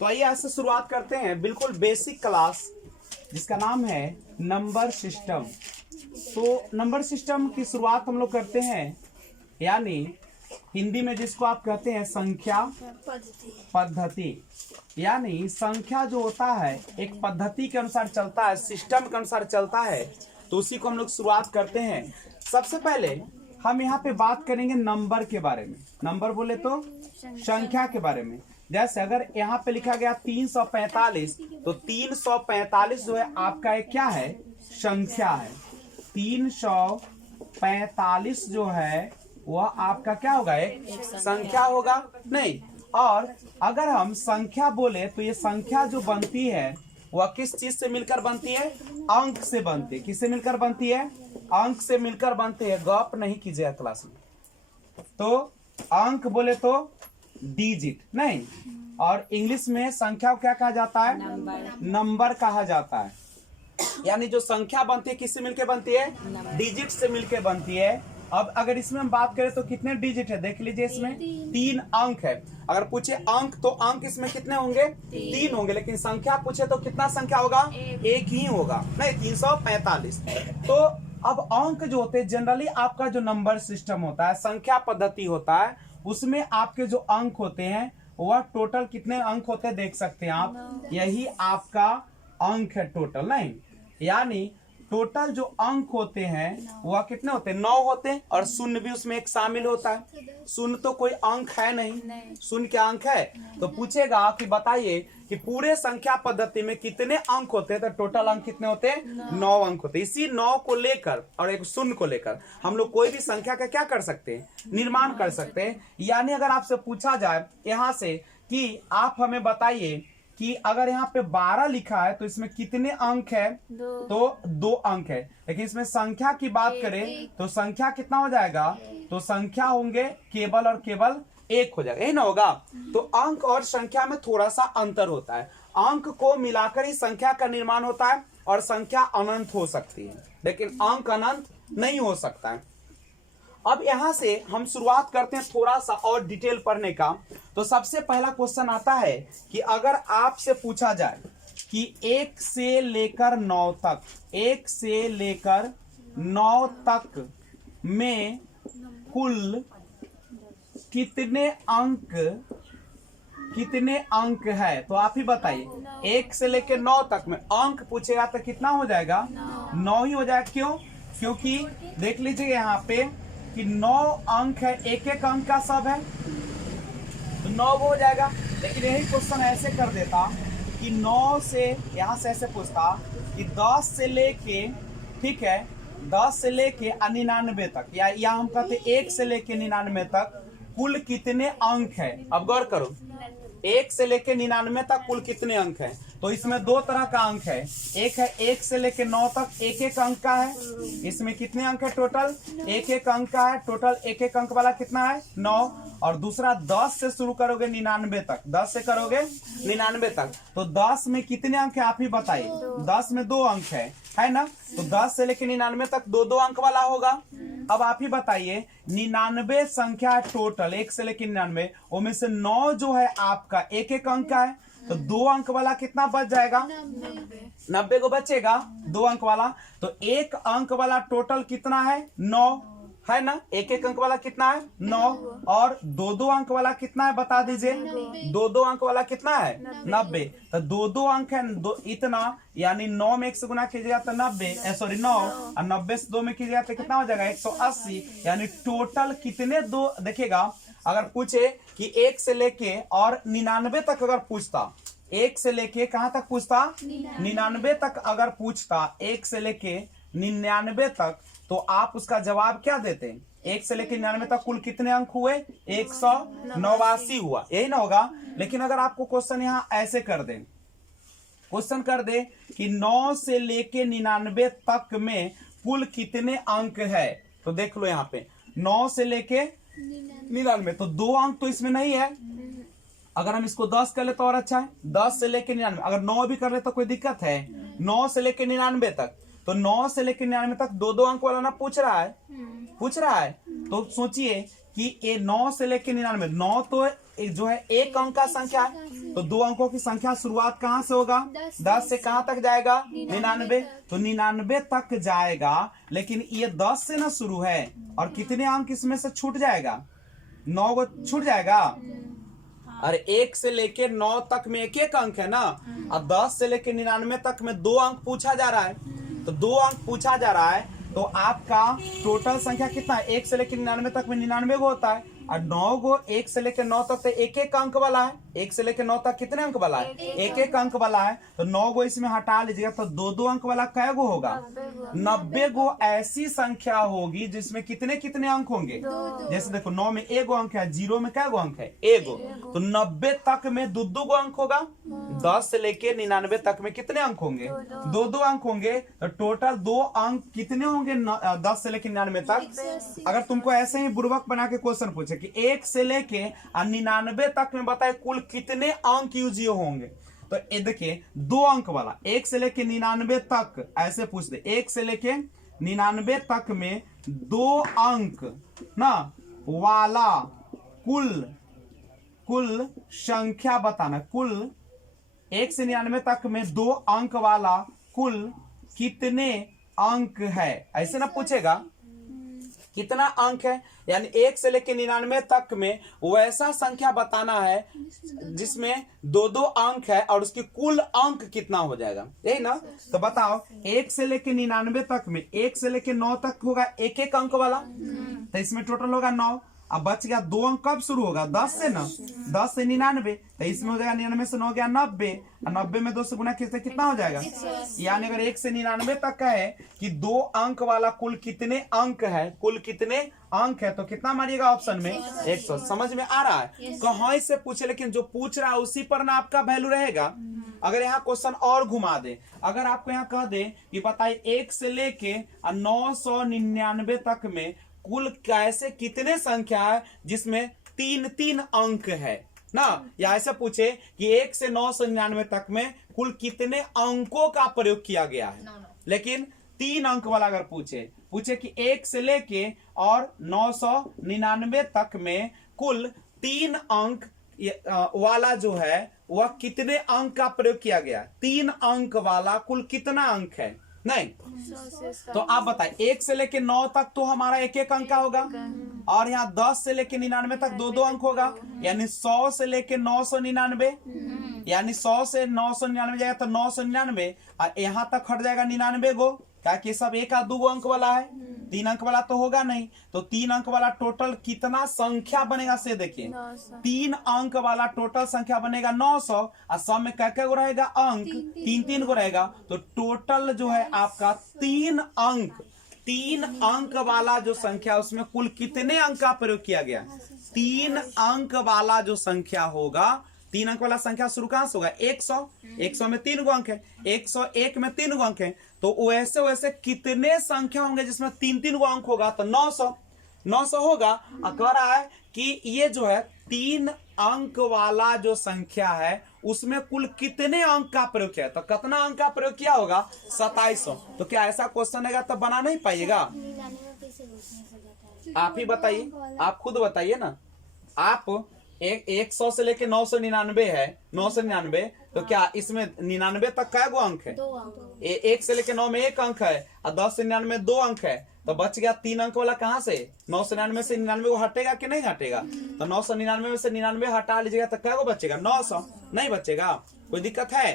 तो आइए आज से शुरुआत करते हैं बिल्कुल बेसिक क्लास जिसका नाम है नंबर सिस्टम। तो नंबर सिस्टम की शुरुआत हम लोग करते हैं, यानी हिंदी में जिसको आप कहते हैं संख्या पद्धति। यानी संख्या जो होता है एक पद्धति के अनुसार चलता है, सिस्टम के अनुसार चलता है, तो उसी को हम लोग शुरुआत करते हैं। सबसे पहले हम यहाँ पे बात करेंगे नंबर के बारे में। नंबर बोले तो संख्या के बारे में। जैसे अगर यहाँ पे लिखा गया 345, तो 345 जो है आपका एक क्या है, संख्या है। 345 जो है वह आपका क्या होगा, एक संख्या होगा नहीं। और अगर हम संख्या बोले तो ये संख्या जो बनती है वह किस चीज से मिलकर बनती है, अंक से बनती है। किससे मिलकर बनती है, अंक से मिलकर बनती है। गप नहीं कीजिएगा क्लास में। तो अंक बोले तो डिजिट नहीं, और इंग्लिश में संख्या को क्या कहा जाता है, नंबर कहा जाता है। यानी जो संख्या बनती है किससे मिलकर बनती है, डिजिट से मिलकर बनती है। अब अगर इसमें हम बात करें तो कितने डिजिट है, देख लीजिए इसमें 3 अंक है। अगर पूछे अंक तो अंक इसमें कितने होंगे, 3 होंगे। लेकिन संख्या पूछे तो कितना संख्या होगा, एक ही होगा नहीं, 345। तो अब अंक जो होते हैं जनरली आपका जो नंबर सिस्टम होता है, संख्या पद्धति होता है, उसमें आपके जो अंक होते हैं वह टोटल कितने अंक होते हैं देख सकते हैं आप। यही आपका अंक है टोटल नहीं। यानी टोटल जो अंक होते हैं वह कितने होते हैं, 9 होते हैं। और शून्य भी उसमें एक शामिल होता है। शून्य तो कोई अंक है नहीं, शून्य क्या अंक है। तो पूछेगा कि बताइए कि पूरे संख्या पद्धति में कितने अंक होते हैं, तो टोटल अंक कितने होते हैं, 9 अंक होते हैं। इसी 9 को लेकर और एक शून्य को लेकर हम लोग कोई भी संख्या का क्या कर सकते हैं, निर्माण कर सकते हैं। यानी अगर आपसे पूछा जाए यहाँ से कि आप हमें बताइए कि अगर यहाँ पे 12 लिखा है तो इसमें कितने अंक है, तो 2 अंक है। लेकिन इसमें संख्या की बात करें तो संख्या कितना हो जाएगा, तो संख्या होंगे केवल और केवल 1 हो जाएगा, यही ना होगा। तो अंक और संख्या में थोड़ा सा अंतर होता है। अंक को मिलाकर ही संख्या का निर्माण होता है, और संख्या अनंत हो सकती है लेकिन अंक अनंत नहीं हो सकता है। अब यहां से हम शुरुआत करते हैं थोड़ा सा और डिटेल पढ़ने का। तो सबसे पहला क्वेश्चन आता है कि अगर आपसे पूछा जाए कि 1 से लेकर 9 तक, 1 से लेकर 9 तक में कुल कितने अंक है, तो आप ही बताइए। 1 से लेकर 9 तक में अंक पूछेगा तो कितना हो जाएगा, 9 ही हो जाएगा। क्यों, क्योंकि देख लीजिए यहाँ पे कि 9 अंक है, एक एक अंक का सब है तो 9 हो जाएगा। लेकिन यही क्वेश्चन ऐसे कर देता कि 9 से यहाँ से ऐसे पूछता कि 10 से लेके, ठीक है, 10 से लेके 99 तक, या हम कहते 1 से लेके 99 तक कुल कितने अंक है। अब गौर करो, 1 से लेके 99 तक कुल कितने अंक है। तो इसमें 2 तरह का अंक है। एक है 1 से लेके 9 तक एक एक अंक का है। इसमें कितने अंक है, टोटल एक एक अंक का है। टोटल एक एक अंक वाला कितना है, 9। और दूसरा 10 से शुरू करोगे 99 तक, 10 से करोगे 99 तक, तो 10 में कितने अंक है आप ही बताइए। 10 में 2 अंक है ना। तो 10 से लेके 99 तक 2-2 अंक वाला होगा। अब आप ही बताइए 99 संख्या है टोटल, 1 से लेके 99, उनमें से 9 जो है आपका एक एक अंक का है, तो 2 अंक वाला कितना बच जाएगा, 90 को बचेगा 2 अंक वाला। तो 1 अंक वाला टोटल कितना है, 9 है ना। एक एक अंक वाला कितना है, 9। और 2-2 अंक वाला कितना है बता दीजिए। 2-2 अंक वाला कितना है, 90। तो 2-2 अंक है इतना, यानी 9 में 1 से गुना कीजिएगा तो 90, 9, और 90 से 2 में कीजिएगा तो कितना हो जाएगा, 180। यानी टोटल कितने, 2 देखिएगा। अगर पूछे कि 1 से लेके और 99 तक अगर पूछता, 1 से लेके कहां तक पूछता, 99 तक अगर पूछता, 1 से लेके 99 तक, तो आप उसका जवाब क्या देते हैं। 1 से लेकर 99 तक कुल कितने अंक हुए, 189 हुआ, यही ना होगा। लेकिन अगर आपको क्वेश्चन यहाँ ऐसे कर दे, क्वेश्चन कर दे कि 9 से लेके 99 तक में कुल कितने अंक है, तो देख लो यहाँ पे 9 से लेके 99, तो 2 अंक तो इसमें नहीं है। अगर हम इसको 10 कर ले तो और अच्छा है, 10 से लेके 99। अगर 9 भी कर ले तो कोई दिक्कत है, 9 से लेके 99 तक, तो 9 से लेकर 99 तक 2-2 अंक वाला ना पूछ रहा है। तो सोचिए कि ये 9 से लेकर 99, 9 तो जो है एक अंक का संख्या है, तो दो अंकों की संख्या शुरुआत कहाँ से होगा? 10 से कहाँ तक जाएगा? 99। तो 99 तक जाएगा, लेकिन ये 10 से ना शुरू है, और कितने अंक इसमें से छूट जाएगा? 9 को छूट जाएगा। और 1 से लेके 9 तक में एक एक अंक है ना, और 10 से लेके 99 तक में 2 अंक पूछा जा रहा है। तो 2 अंक पूछा जा रहा है, तो आपका टोटल संख्या कितना है? 1 से लेकर 99 तक में 99 गो होता है, और 9 गो 1 से लेकर 9 तक तो एक एक अंक वाला है। 1 से लेकर 9 तक कितने अंक वाला है? एक एक अंक वाला है। तो 9 गो इसमें हटा लीजिएगा, तो 2 अंक वाला कै गो होगा? 90 गो ऐसी संख्या होगी जिसमें कितने कितने अंक होंगे? जैसे देखो 9 में 1 अंक है, 0 में कै गो अंक है? 1 गो। तो 90 तक में 2 गो अंक होगा। 10 से लेके 99 तक में कितने अंक होंगे? 2 अंक होंगे। तो टोटल 2 अंक कितने होंगे 10 से लेके 99 तक? अगर तुमको ऐसे ही बुर्बक बना के क्वेश्चन पूछे कि 1 से लेके 99 तक में बताए कुल कितने अंक यूज होंगे, तो ये देखिए 2 अंक वाला 1 से लेके 99 तक ऐसे पूछ दे, 1 से लेके 99 तक में 2 अंक ना वाला कुल संख्या बताना। कुल 1 से 99 तक में 2 अंक वाला कुल कितने अंक है, ऐसे ना पूछेगा कितना अंक है। यानी 1 से लेकर 99 तक में वैसा संख्या बताना है जिसमें 2 अंक है, और उसकी कुल अंक कितना हो जाएगा, यही ना। तो बताओ 1 से लेकर 99 तक में 1 से लेकर 9 तक होगा एक एक अंक वाला, तो इसमें टोटल होगा 9। अब बच गया 2 अंक कब शुरू होगा? 10 से ना, 10 से 99, तो इसमें हो जाएगा 99 से 9 गया 90, और 90 में 2 से गुना कितना हो जाएगा? यानी अगर 1 से 99 तक का है कि 2 अंक वाला कुल कितने अंक है, कुल कितने अंक है, तो कितना मारिएगा ऑप्शन में? 100। समझ में आ रहा है? कहाँ से पूछे, लेकिन जो पूछ रहा है उसी पर ना आपका वैल्यू रहेगा। अगर यहाँ क्वेश्चन और घुमा दे, अगर आपको यहाँ कह दे कि बताइए 1 से लेके 999 तक में कुल कैसे कितने संख्या है जिसमें 3 अंक है ना, या ऐसे पूछे कि 1 से 999 तक में कुल कितने अंकों का प्रयोग किया गया है, लेकिन 3 अंक वाला अगर पूछे कि 1 से लेके और 999 तक में कुल 3 अंक वाला जो है वह कितने अंक का प्रयोग किया गया? 3 अंक वाला कुल कितना अंक है? नहीं, तो आप बताएं 1 से लेके 9 तक तो हमारा एक एक अंक का होगा, और यहाँ 10 से लेके 99 तक 2 अंक होगा, यानी 100 से लेके 999, यानी 100 से 999 जाएगा तो 999, और यहाँ तक हट जाएगा 99 गो, क्या कि सब 1 या 2 अंक वाला है, 3 अंक वाला तो होगा नहीं। तो 3 अंक वाला टोटल कितना संख्या बनेगा से देखिए, 3 अंक वाला टोटल संख्या बनेगा 900, और सब में क्या गो रहेगा अंक? 3 गो रहेगा। तो टोटल जो है आपका 3 अंक वाला जो संख्या उसमें कुल कितने अंक का प्रयोग किया गया? 3 अंक वाला जो संख्या होगा, 3 अंक वाला संख्या शुरू कहां से होगा? 100 में 3 गो अंक है, 101 में 3 गो अंक है, तो वैसे वैसे कितने संख्या होंगे जिसमें 3 गो अंक होगा? तो 900 होगा। कह रहा है कि ये जो है 3 अंक वाला जो संख्या है उसमें कुल कितने अंक का प्रयोग किया है, तो कितना अंक का प्रयोग किया होगा? 2700। तो क्या ऐसा क्वेश्चन है तो बना नहीं पाइएगा? आप ही बताइए, आप खुद बताइए ना। आप 100 से लेके 999 है, 999, तो क्या इसमें 99 तक क्या गो अंक है? 1 से लेके 9 में 1 अंक है, और 10 से 99 में 2 अंक है, तो बच गया 3 अंक वाला कहां से? 999 से 99 को हटेगा कि नहीं हटेगा? तो 999 में से 99 हटा लीजिएगा तो क्या गो बचेगा? 900। नहीं बचेगा? कोई दिक्कत है?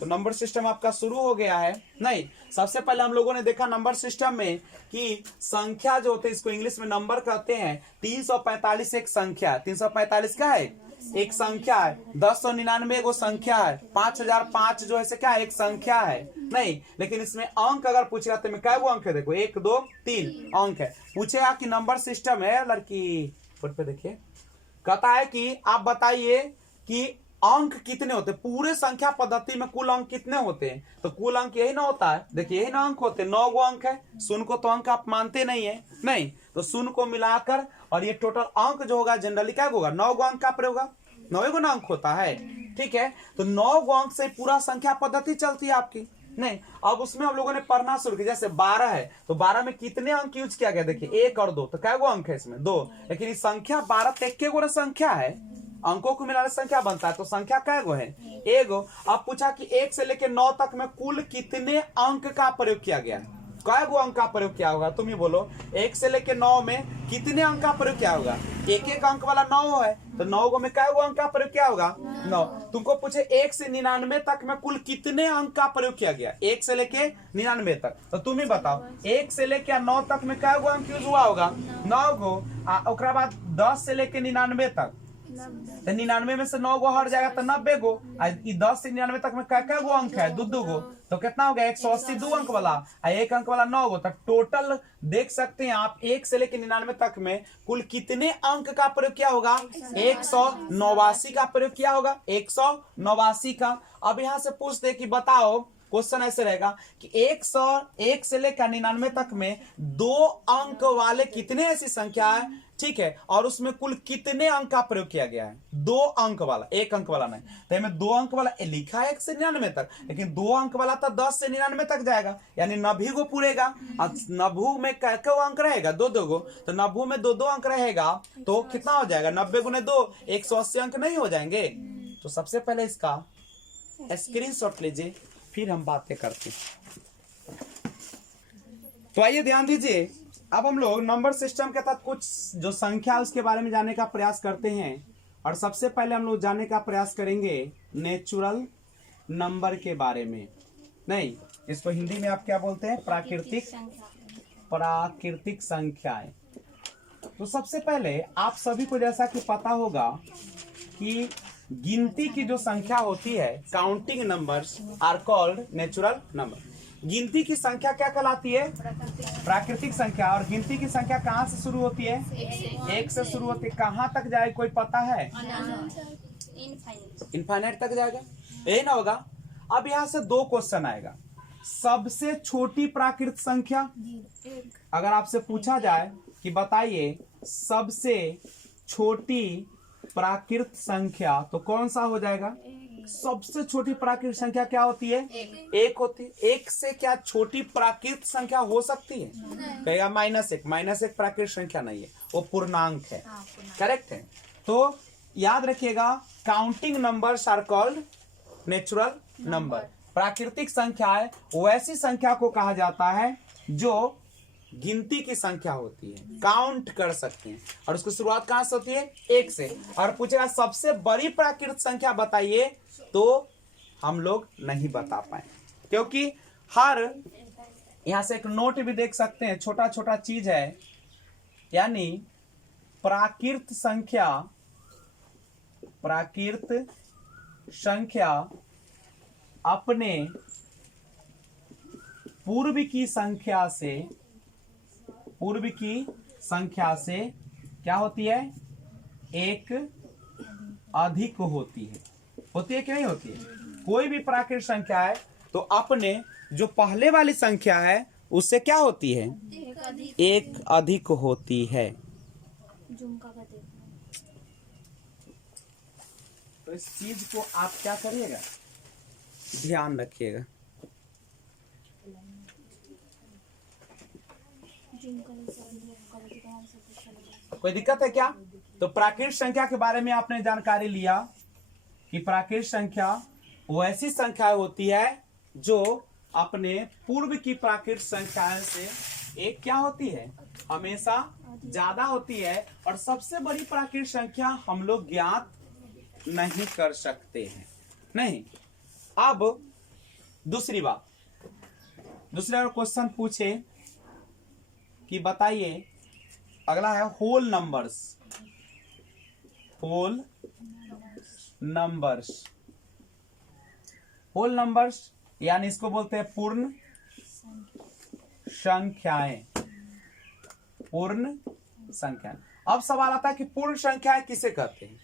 तो नंबर सिस्टम आपका शुरू हो गया है। नहीं, सबसे पहले हम लोगों ने देखा नंबर सिस्टम में कि संख्या जो होते हैं इसको इंग्लिश में नंबर कहते हैं। 345 एक संख्या, 345 क्या है? एक संख्या है। 1099 गो संख्या है। 5005 जो है क्या है? एक संख्या है। नहीं, लेकिन इसमें अंक अगर पूछेगा तो क्या वो अंक है? देखो 1 2 3 अंक है। पूछेगा कि नंबर सिस्टम है, लड़की फुट पे देखिए, कहता है कि आप बताइए कि अंक कितने होते हैं पूरे संख्या पद्धति में? कुल अंक कितने होते हैं? तो कुल अंक यही ना होता है, देखिए यही ना अंक होते हैं। 9 गो अंक है। शून्य को तो अंक आप मानते नहीं है, नहीं, तो शून्य को मिलाकर और ये टोटल अंक जो होगा जनरली क्या होगा? 9 गो अंक का प्रयोग होगा। 9 गो अंक होता है, ठीक है। तो 9 गो अंक से पूरा संख्या पद्धति चलती है आपकी। नहीं, अब उसमें हम लोगों ने पढ़ना शुरू किया। जैसे 12 है तो 12 में कितने अंक यूज किया गया? देखिए 1 और 2, तो क्या गो अंक है इसमें? 2। लेकिन इस संख्या 12 एक के गो संख्या है, अंकों को मिलाने संख्या बनता है, तो संख्या कै गो है? एगो। अब पूछा कि 1 से लेकर 9 तक में कुल कितने अंक का प्रयोग किया गया है? कै गो अंक का प्रयोग किया होगा? तुम ही बोलो। 1 से लेकर 9 में कितने अंक का प्रयोग किया होगा? एक एक अंक वाला 9 है, तो 9 गो में कै गो अंक का प्रयोग किया होगा? 9। तुमको पूछे 1 से 99 तक में कुल कितने अंक का प्रयोग किया गया? 1 से लेके 99 तक, तो तुम ही बताओ 1 से लेके 9 तक में कै गो अंक यूज हुआ होगा? 9 गो। ओकरा बाद 10 से लेके 99 तक, तो 99 में से 9 गो हट जाएगा तो 90 गो। 10 से 99 तक में कै गो अंक है? दो गो। तो कितना हो गया? 180 दो अंक वाला, एक अंक वाला 9 गो। तो टोटल देख सकते हैं आप 1 से लेकर 99 तक में कुल कितने अंक का प्रयोग किया होगा? 189 का प्रयोग किया होगा, 189 का। अब यहाँ से पूछते कि बताओ, क्वेश्चन ऐसे रहेगा कि 101 से लेकर 99 तक में 2 अंक वाले कितने ऐसी संख्या है, ठीक है, और उसमें कुल कितने अंक का प्रयोग किया गया है? 2 अंक वाला, 1 अंक वाला नहीं। तो इसमें 2 अंक वाला लिखा है 1 से 99 तक, लेकिन 2 अंक वाला तो 10 से 99 तक जाएगा, यानी 90 गो पूरेगा। और 90 में कै अंक रहेगा? 2 गो। तो 90 में 2 अंक रहेगा, तो कितना हो जाएगा? 90 गुने 2, 180 अंक नहीं हो जाएंगे? तो सबसे पहले इसका स्क्रीनशॉट लीजिए, फिर हम बातें करते हैं। तो आइए ध्यान दीजिए, अब हम लोग नंबर सिस्टम के तहत कुछ जो संख्या उसके बारे में जानने का प्रयास करते हैं। और सबसे पहले हम लोग जानने का प्रयास करेंगे नेचुरल नंबर के बारे में। नहीं, इसको हिंदी में आप क्या बोलते हैं? प्राकृतिक संख्याएं। तो सबसे पहले आप सभी को जैसा कि पता होगा कि गिनती की जो संख्या होती है, counting numbers are called natural number. गिनती की संख्या क्या कहलाती है? प्राकृतिक संख्या। और गिनती की संख्या कहाँ से शुरू होती है? 1 से शुरू होती है। कहाँ तक जाए कोई पता है? इनफाइनाइट तक जाएगा, यही ना होगा। अब यहाँ से 2 क्वेश्चन आएगा। सबसे छोटी प्राकृतिक संख्या, अगर आपसे पूछा जाए कि बताइए सबसे छोटी प्राकृतिक संख्या, तो कौन सा हो जाएगा? सबसे छोटी प्राकृतिक संख्या क्या होती है? 1 होती है। 1 से क्या छोटी प्राकृतिक संख्या हो सकती है? कहेगा -1। -1 प्राकृतिक संख्या नहीं है, वो पूर्णांक है। करेक्ट है। तो याद रखिएगा, counting numbers are called natural number. प्राकृतिक संख्याएं वैसी संख्या को कहा जाता है जो गिनती की संख्या होती है, काउंट कर सकते हैं। और उसकी शुरुआत कहां से होती है? 1 से। और पूछेगा सबसे बड़ी प्राकृतिक संख्या बताइए, तो हम लोग नहीं बता पाए, क्योंकि हर, यहां से एक नोट भी देख सकते हैं, छोटा छोटा चीज है, यानी प्राकृत संख्या अपने पूर्व की संख्या से क्या होती है? एक अधिक होती है। होती है कि नहीं होती है? कोई भी प्राकृतिक संख्या है तो अपने जो पहले वाली संख्या है उससे क्या होती है? एक अधिक होती है। तो इस चीज को आप क्या करिएगा? ध्यान रखिएगा। कोई दिक्कत है क्या? तो प्राकृतिक संख्या के बारे में आपने जानकारी लिया कि प्राकृतिक संख्या वैसी संख्या होती है जो अपने पूर्व की प्राकृतिक संख्याओं से एक क्या होती है? हमेशा ज्यादा होती है। और सबसे बड़ी प्राकृतिक संख्या हम लोग ज्ञात नहीं कर सकते हैं। नहीं। अब दूसरी बात, दूसरा क्वेश्चन पूछे कि बताइए, अगला है होल नंबर्स। होल नंबर्स यानी इसको बोलते हैं पूर्ण संख्याएं। पूर्ण संख्या। अब सवाल आता है कि पूर्ण संख्याएं किसे कहते हैं?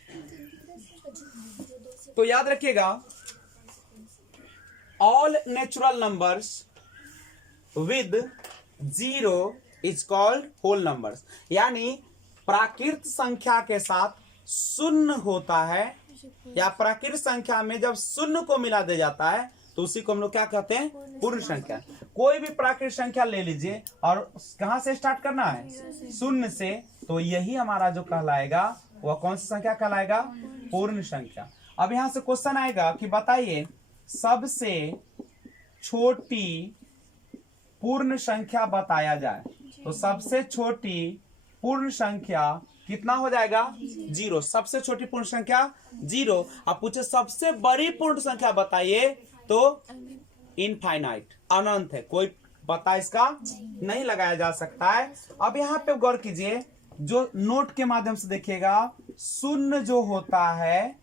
तो याद रखिएगा, all natural numbers with 0 is called whole numbers. यानी प्राकृतिक संख्या के साथ शून्य होता है, या प्राकृतिक संख्या में जब शून्य को मिला दिया जाता है तो उसी को हम लोग क्या कहते हैं? पूर्ण संख्या। कोई भी प्राकृतिक संख्या ले लीजिए और कहां से स्टार्ट करना है? शून्य से। तो यही हमारा जो कहलाएगा वह कौन सी संख्या कहलाएगा? पूर्ण संख्या। अब यहां से क्वेश्चन आएगा कि बताइए सबसे छोटी पूर्ण संख्या बताया जाए। तो सबसे छोटी पूर्ण संख्या कितना हो जाएगा? 0। सबसे छोटी पूर्ण संख्या 0। अब पूछे सबसे बड़ी पूर्ण संख्या बताइए, तो इनफाइनाइट, अनंत है, कोई पता इसका नहीं लगाया जा सकता है। अब यहाँ पे गौर कीजिए, जो नोट के माध्यम से देखिएगा, शून्य जो होता है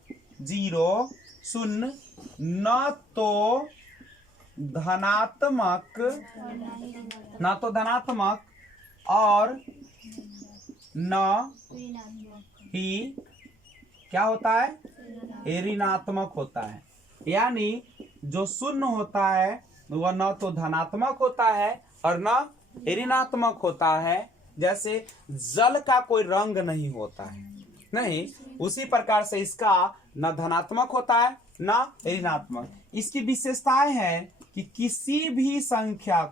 0, शून्य न तो धनात्मक और न ही क्या होता है? ऋणात्मक होता है। यानी जो शून्य होता है वह न तो धनात्मक होता है और न ऋणात्मक होता है। जैसे जल का कोई रंग नहीं होता है, नहीं, उसी प्रकार से इसका न धनात्मक होता है न ऋणात्मक। इसकी विशेषताएं हैं कि किसी भी संख्या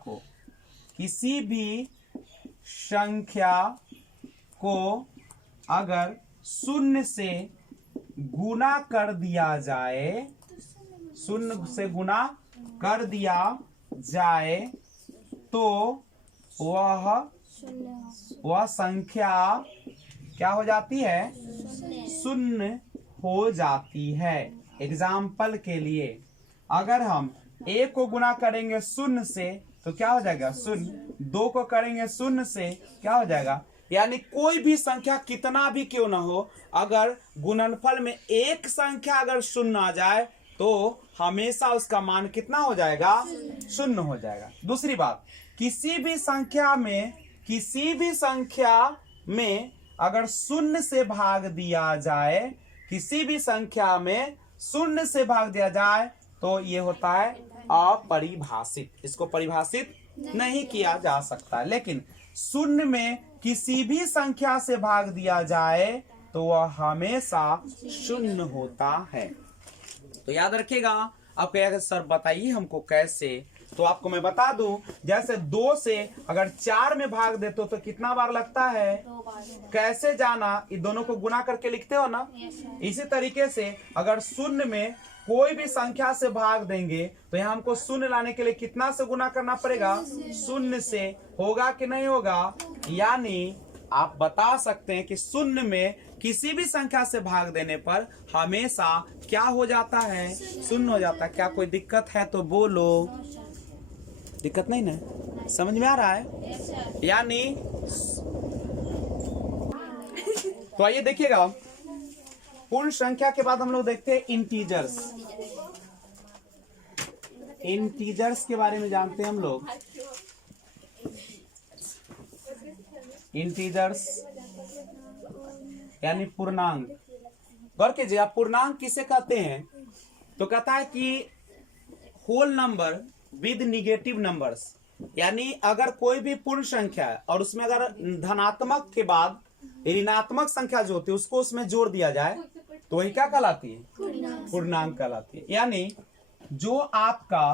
को अगर शून्य से गुना कर दिया जाए, शून्य से गुना कर दिया जाए तो वह संख्या क्या हो जाती है? शून्य हो जाती है। एग्जाम्पल के लिए, अगर हम 1 को गुना करेंगे शून्य से तो क्या हो जाएगा? शून्य। 2 को करेंगे शून्य से क्या हो जाएगा? यानी कोई भी संख्या कितना भी क्यों ना हो, अगर गुणनफल में एक संख्या अगर शून्य आ जाए तो हमेशा उसका मान कितना हो जाएगा? शून्य हो जाएगा। दूसरी बात, किसी भी संख्या में अगर शून्य से भाग दिया जाए, किसी भी संख्या में शून्य से भाग दिया जाए तो ये होता है अपरिभाषित, इसको परिभाषित नहीं किया जा सकता। लेकिन शून्य में किसी भी संख्या से भाग दिया जाए तो वह हमेशा शून्य होता है। तो याद रखिएगा। आप कहेंगे सर बताइए हमको कैसे, तो आपको मैं बता दूं, जैसे 2 से अगर 4 में भाग देते हो तो कितना बार लगता है? कैसे जाना? ये दोनों को गुना करके लिखते हो ना। इसी तरीके से अगर शून्य में कोई भी संख्या से भाग देंगे तो यहाँ हमको शून्य लाने के लिए कितना से गुना करना पड़ेगा? शून्य से। होगा कि नहीं होगा? यानी आप बता सकते हैं कि शून्य में किसी भी संख्या से भाग देने पर हमेशा क्या हो जाता है? शून्य हो जाता है। क्या कोई दिक्कत है तो बोलो। दिक्कत नहीं ना? समझ में आ रहा है? यानी तो आइए देखिएगा, पूर्ण संख्या के बाद हम लोग देखते हैं इंटीजर्स। इंटीजर्स के बारे में जानते हैं हम लोग। इंटीजर्स यानी पूर्णांक। गौर कीजिए, आप पूर्णांक किसे कहते हैं? तो कहता है कि whole number with negative numbers. यानी अगर कोई भी पूर्ण संख्या है और उसमें अगर धनात्मक के बाद ऋणात्मक संख्या जो होती है उसको उसमें जोड़ दिया जाए तो वही क्या कहलाती है? पूर्णांक कहलाती है। यानी जो आपका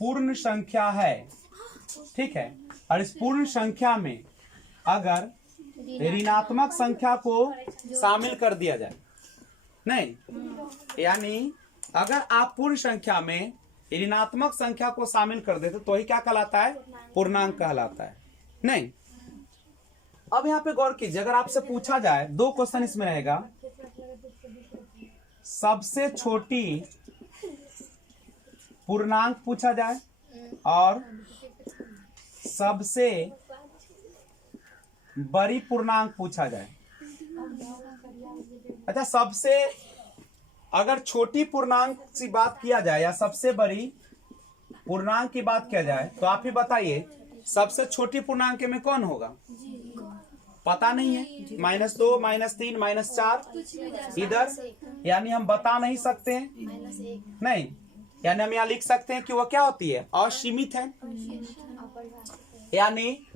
पूर्ण संख्या है, ठीक है, और इस पूर्ण संख्या में अगर ऋणात्मक संख्या को शामिल कर दिया जाए, नहीं, यानी अगर आप पूर्ण संख्या में ऋणात्मक संख्या को शामिल कर देते तो वही क्या कहलाता है? पूर्णांक कहलाता है। नहीं, अब यहाँ पे गौर कीजिए, अगर आपसे पूछा जाए, 2 क्वेश्चन इसमें रहेगा, सबसे छोटी पूर्णांक पूछा जाए और सबसे बड़ी पूर्णांक पूछा जाए। अच्छा, सबसे अगर छोटी पूर्णांक की बात किया जाए या सबसे बड़ी पूर्णांक की बात किया जाए तो आप ही बताइए सबसे छोटी पूर्णांक में कौन होगा? पता नहीं है। -2, -3, -4 इधर, यानी हम बता नहीं सकते हैं। नहीं, यानी हम यहाँ लिख सकते हैं कि वो क्या होती है? असीमित है। यानी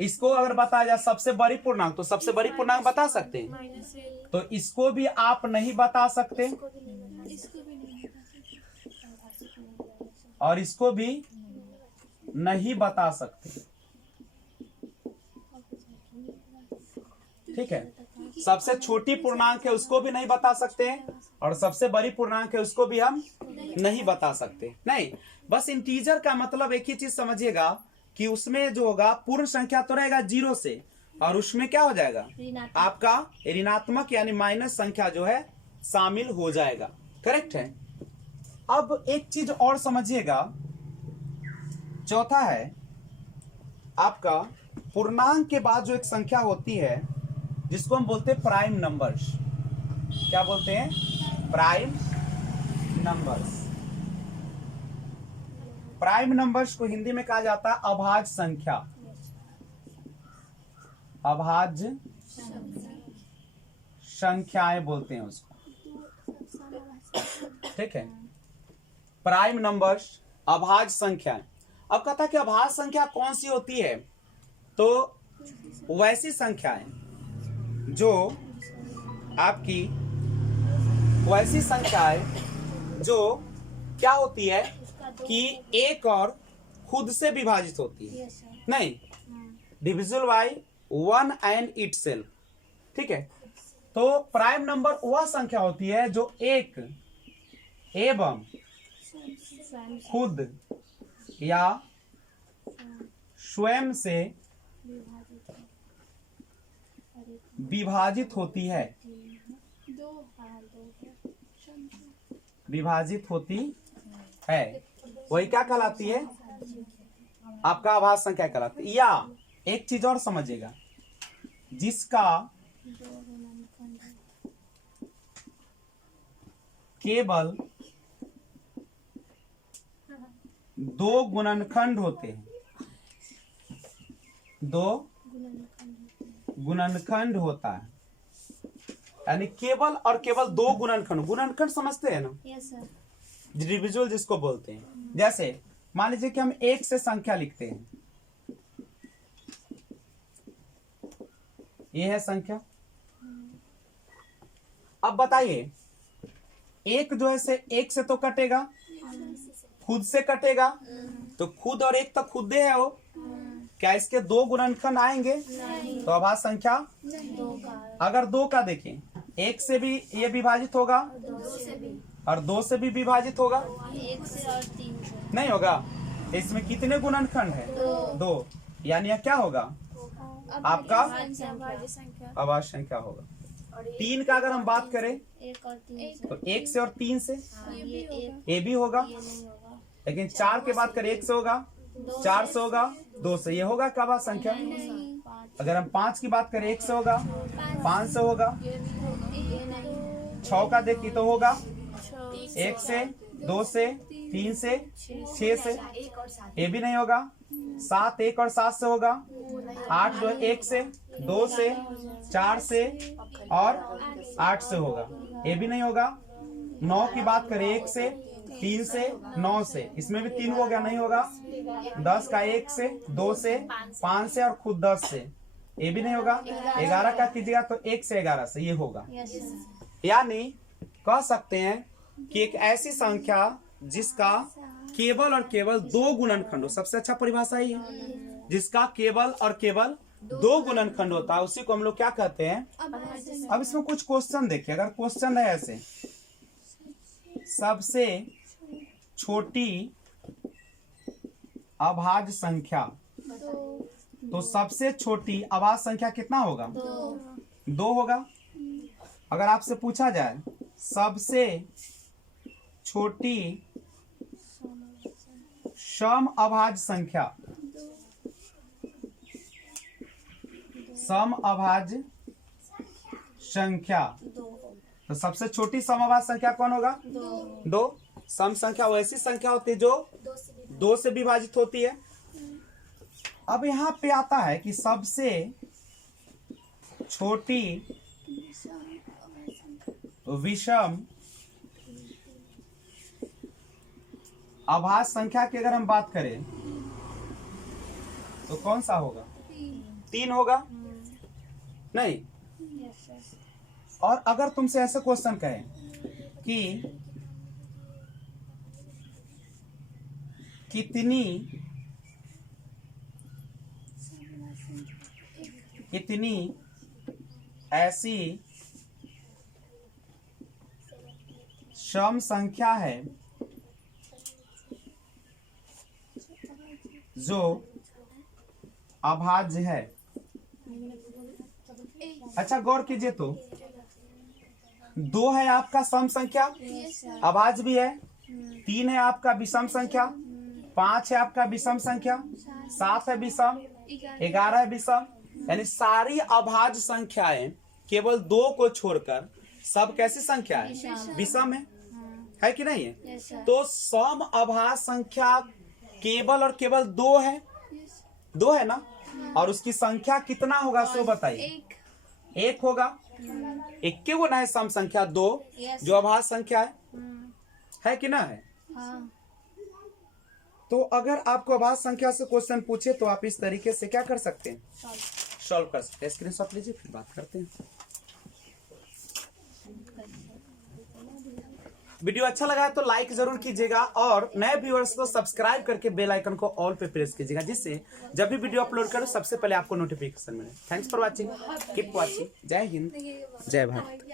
इसको अगर बताया जाए सबसे बड़ी पूर्णांक तो सबसे बड़ी पूर्णांक बता सकते हैं, तो इसको भी आप नहीं बता सकते और इसको भी नहीं बता सकते। ठीक है, सबसे छोटी पूर्णांक है उसको भी नहीं बता सकते हैं और सबसे बड़ी पूर्णांक है उसको भी हम नहीं बता सकते। नहीं, बस इंटीजर का मतलब एक ही चीज समझिएगा कि उसमें जो होगा पूर्ण संख्या तो रहेगा 0 से, और उसमें क्या हो जाएगा आपका ऋणात्मक यानी माइनस संख्या जो है शामिल हो जाएगा। करेक्ट है। अब एक चीज और समझिएगा, चौथा है आपका पूर्णांक के बाद जो एक संख्या होती है जिसको हम बोलते हैं प्राइम नंबर्स। क्या बोलते हैं? Prime numbers. प्राइम नंबर्स को हिंदी में कहा जाता है अभाज्य संख्या। अभाज्य संख्याएं बोलते हैं उसको। ठीक है, प्राइम नंबर्स अभाज्य संख्याएं। अब कहता है कि अभाज्य संख्या कौन सी होती है? तो वैसी संख्याएं जो आपकी वैसी संख्याएं जो क्या होती है कि एक और खुद से विभाजित होती है। नहीं, divisible by one and itself. ठीक है, तो प्राइम नंबर वह संख्या होती है जो एक एवं खुद या स्वयं से विभाजित होती है। विभाजित होती है, वही क्या कहलाती है? आपका अभाज्य संख्या कहलाती है। या एक चीज और समझिएगा, जिसका केवल 2 गुणनखंड होते हैं। 2 गुणनखंड होता है, यानी केवल और केवल 2 गुणनखंड। गुणनखंड समझते हैं ना? Yes sir. डिविजिबल जिसको बोलते हैं। जैसे मान लीजिए कि हम 1 से संख्या लिखते हैं, ये है संख्या। अब बताइए, एक जो है से 1 से तो कटेगा, खुद से कटेगा, तो खुद और 1 तो खुद है वो। क्या इसके 2 गुणनखंड आएंगे? तो अभाज्य संख्या अगर 2 का देखें, 1 से भी ये विभाजित होगा और 2 से भी विभाजित होगा। 1 से और 3 से नहीं होगा। इसमें कितने गुणनखंड है? 2। यानी यह क्या होगा? आपका अभाज्य संख्या होगा। 3 का अगर हम बात करें 1 और 3 से, तो 1 से और 3 से ये भी होगा। नहीं होगा। लेकिन 4 के बात करें 1 से होगा, 4 से होगा, 2 से ये होगा क्या अभाज्य संख्या? अगर हम 5 की बात करें 1 से होगा, 5 से होगा। 6 का देखिए तो होगा 1 से, 2 से, 3 से, 6 से, ये भी नहीं होगा। 7 1 और 7 से होगा। 8 जो 1 से, 2 से, 4 से और 8 से होगा, ये भी नहीं होगा। 9 की बात करें 1 से, 3 से, 9 से, इसमें भी 3 हो गया, नहीं होगा। 10 का 1 से, 2 से, 5 से और खुद 10 से, ये भी नहीं होगा। 11 का कीजिएगा तो 1 से 11 से ये होगा। यानी कह सकते हैं कि एक ऐसी संख्या जिसका केवल और केवल 2 गुणनखंड हो, सबसे अच्छा परिभाषा ही है। जिसका केवल और केवल 2 गुणनखंड होता है उसी को हम लोग क्या कहते हैं? अब इसमें कुछ क्वेश्चन देखिए। अगर क्वेश्चन है ऐसे, सबसे छोटी अभाज्य संख्या, तो सबसे छोटी अभाज्य संख्या कितना होगा? 2 होगा। अगर आपसे पूछा जाए सबसे छोटी सम अभाज्य संख्या, सम अभाज्य संख्या, तो सबसे छोटी सम अभाज्य संख्या कौन होगा? 2। सम संख्या वैसी संख्या होती है जो 2 से विभाजित होती है। अब यहां पे आता है कि सबसे छोटी विषम अभाज्य संख्या की अगर हम बात करें तो कौन सा होगा? 3 होगा। नहीं, और अगर तुमसे ऐसा क्वेश्चन कहें कि कितनी ऐसी सम संख्या है जो अभाज्य है। अच्छा गौर कीजिए तो 2 है आपका सम संख्या, अभाज्य भी है। 3 है आपका विषम संख्या, 5 है आपका विषम संख्या, 7 है विषम, 11 है विषम। यानी सारी अभाज्य संख्याएं केवल 2 को छोड़कर सब कैसी संख्या है? विषम है कि नहीं है? तो सम अभाज्य संख्या केवल और केवल 2 है, 2 है ना। और उसकी संख्या कितना होगा सो बताइए। 1 होगा। 1 गुना है सम संख्या 2 जो अभाज्य संख्या है कि ना है? तो अगर आपको अभाज्य संख्या से क्वेश्चन पूछे तो आप इस तरीके से क्या कर सकते हैं? सॉल्व कर सकते हैं। स्क्रीनशॉट लीजिए फिर बात करते हैं। वीडियो अच्छा लगा है तो लाइक जरूर कीजिएगा और नए व्यूअर्स को सब्सक्राइब करके बेल आइकन को ऑल पे प्रेस कीजिएगा, जिससे जब भी वीडियो अपलोड करूं सबसे पहले आपको नोटिफिकेशन मिले। Thanks for watching, keep watching. जय हिंद, जय भारत।